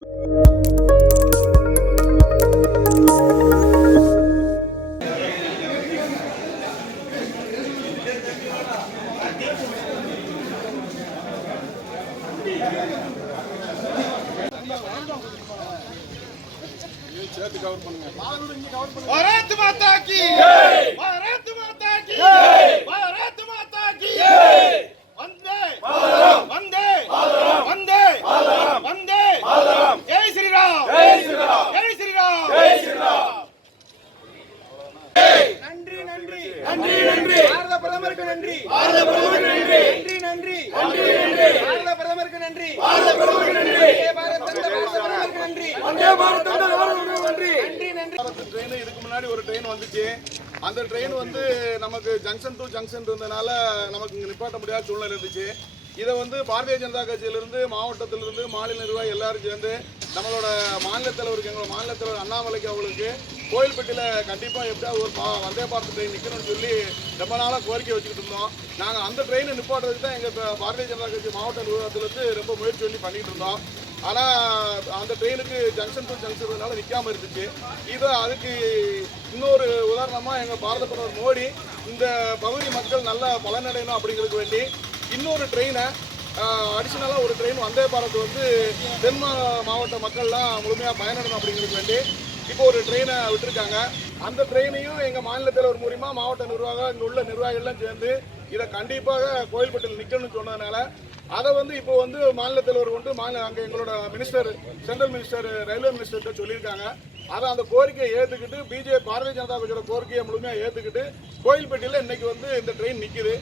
भारत माता की भारत माता की भारत माता की वंदे वंदे वंदे वंदे जय श्री राम जय श्री राम जय श्री राम जय श्री राम நன்றி நன்றி நன்றி நன்றி பாரத பிரதமருக்கு நன்றி பாரத பிரதமருக்கு நன்றி நன்றி நன்றி நன்றி பாரத பிரதமருக்கு நன்றி பாரத பிரதமருக்கு நன்றி பாரத பிரதமருக்கு நன்றி வந்தே பாரத் நன்றி நன்றி நன்றி ட்ரெயின் இதுக்கு முன்னாடி ஒரு ட்ரெயின் வந்துச்சு. அந்த ட்ரெயின் வந்து நமக்கு ஜங்ஷன் டு ஜங்ஷன் இருந்தனால நமக்கு இங்கே நிப்பாட்ட முடியாத சூழ்நிலை இருந்துச்சு. இதை வந்து பாரதிய ஜனதா கட்சியிலிருந்து மாவட்டத்திலிருந்து மாநில நிர்வாகி எல்லாரும் சேர்ந்து நம்மளோட மாநில தலைவருக்கு எங்களோட மாநில தலைவர் அண்ணாமலைக்கு அவங்களுக்கு கோயில்பட்டியில் கண்டிப்பாக எப்படியாவது ஒரு வந்தே பாரத் ட்ரெயின் நிற்கணும்னு சொல்லி ரொம்ப நாளாக கோரிக்கை வச்சுக்கிட்டு இருந்தோம். நாங்கள் அந்த ட்ரெயினை நிப்பாட்டுறதுக்கு தான் எங்கள் பாரதிய ஜனதா கட்சி மாவட்ட நிர்வாகத்திலேருந்து ரொம்ப முயற்சி பண்ணி பண்ணிகிட்டு இருந்தோம். ஆனால் அந்த ட்ரெயினுக்கு ஜங்ஷன் டு ஜங்ஷன் நிற்காமல் இருந்துச்சு. அதுக்கு இன்னொரு உதாரணமாக எங்கள் பாரத பிரதமர் மோடி இந்த பகுதி மக்கள் நல்ல பலனடையணும் அப்படிங்கிறதுக்கு வேண்டி இன்னொரு ட்ரெயினை அடிஷ்னலாக ஒரு ட்ரெயின் வந்தே பாரத் வந்து தென் மாவட்ட மக்கள்லாம் முழுமையாக பயனடையணும் அப்படிங்கிறதுக்கு வேண்டி இப்போ ஒரு ட்ரெயினை விட்டுருக்காங்க. அந்த ட்ரெயினையும் எங்கள் மாநில தலைவர் மூலிமா மாவட்ட நிர்வாகம் இங்கே உள்ள நிர்வாகிகள்லாம் சேர்ந்து இதை கண்டிப்பாக கோயில்பட்டியில் நிற்கணும்னு சொன்னதுனால அதை வந்து இப்போ வந்து மாநில தலைவர் கொண்டு அங்கே எங்களோட மினிஸ்டர் சென்ட்ரல் மினிஸ்டர் ரயில்வே மினிஸ்டர்கிட்ட சொல்லியிருக்காங்க. அதை அந்த கோரிக்கையை ஏற்றுக்கிட்டு பாரதிய ஜனதா கட்சியோட கோரிக்கையை முழுமையாக ஏற்றுக்கிட்டு கோயில்பட்டியில் இன்னைக்கு வந்து இந்த ட்ரெயின் நிற்கிது.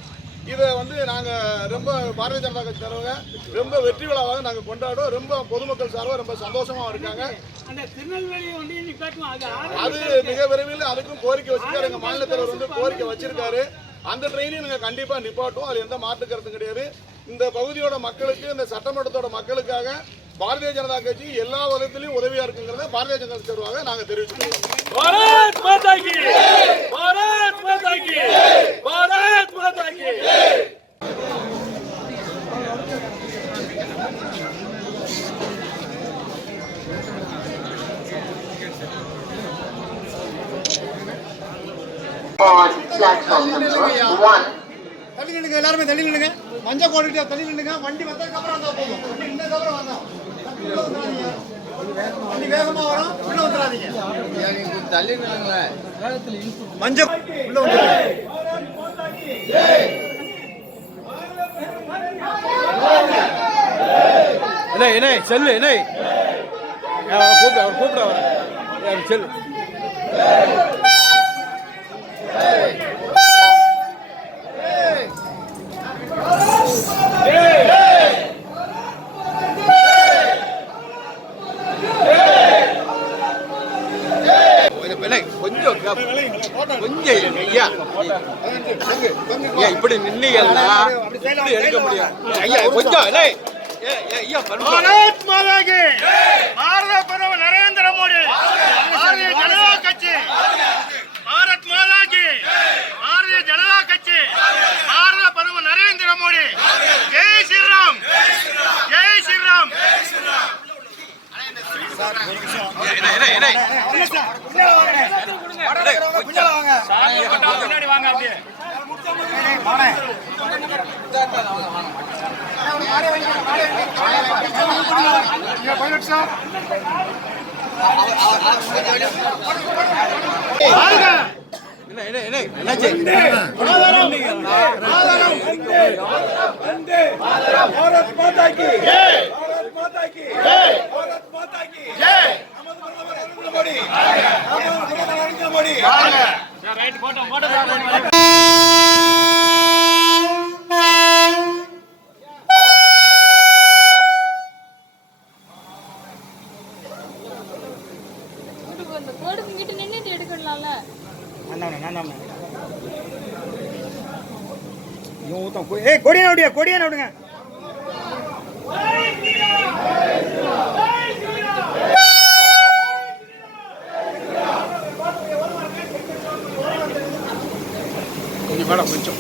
இதை வந்து நாங்கள் ரொம்ப பாரதிய ஜனதா கட்சி தலைவங்க ரொம்ப வெற்றி விழாவாக நாங்கள் கொண்டாடுவோம். ரொம்ப பொதுமக்கள் சார்பாக ரொம்ப சந்தோஷமாக இருக்காங்க. அது மிக விரைவில் அதுக்கும் கோரிக்கை வச்சிருக்காரு. எங்கள் மாநில தலைவர் வந்து கோரிக்கை வச்சிருக்காரு. அந்த ட்ரெயினையும் நாங்கள் கண்டிப்பாக நிப்பாட்டுவோம். அது எந்த மாற்று கருத்தும் கிடையாது. இந்த பகுதியோட மக்களுக்கு இந்த சட்டமன்றத்தோட மக்களுக்காக பாரதிய ஜனதா கட்சி எல்லா விதத்திலையும் உதவியா இருக்குங்கிறத பாரதிய ஜனதா கட்சி சார்பாக நாங்க தெரிவிச்சுக்கிறோம். பாரத் மாதா கி பாரத் மாதா கி பாரத் மாதா கி on platform number 1. தள்ளி நின்னுங்க, எல்லாருமே தள்ளி நின்னுங்க. மஞ்சள் கோடிட்டு தள்ளி நின்னுங்க. வண்டி வந்ததுக்கு அப்புறம் வந்தா போதும். வண்டி நின்னதுக்கு அப்புறம் வந்தா வண்டி வேகமா வரும். உள்ள வந்துடாதீங்க. தள்ளி நின்னுங்க. மஞ்சள் உள்ள வந்துடுங்க. என்ன செல்லு என்ன கூப்பிட செல்லு கொஞ்சம் ஐயா இப்படி நின்னீங்கன்னா எடுக்க முடியும். ஐயா கொஞ்சம் भारत माता की भारत प्रधान नरेंद्र मोदी भारतीय जनता कक्षी भारत माता की भारतीय जनता कक्षी भारत प्रधान नरेंद्र मोदी जय श्री राम जय श्री राम भारत माता की भारत माता की भारत माता की जय मोदी नरेंद्र मोदी राइट फोटो கொடியான விடுங்க. கொஞ்சம் மேடம் கொஞ்சம்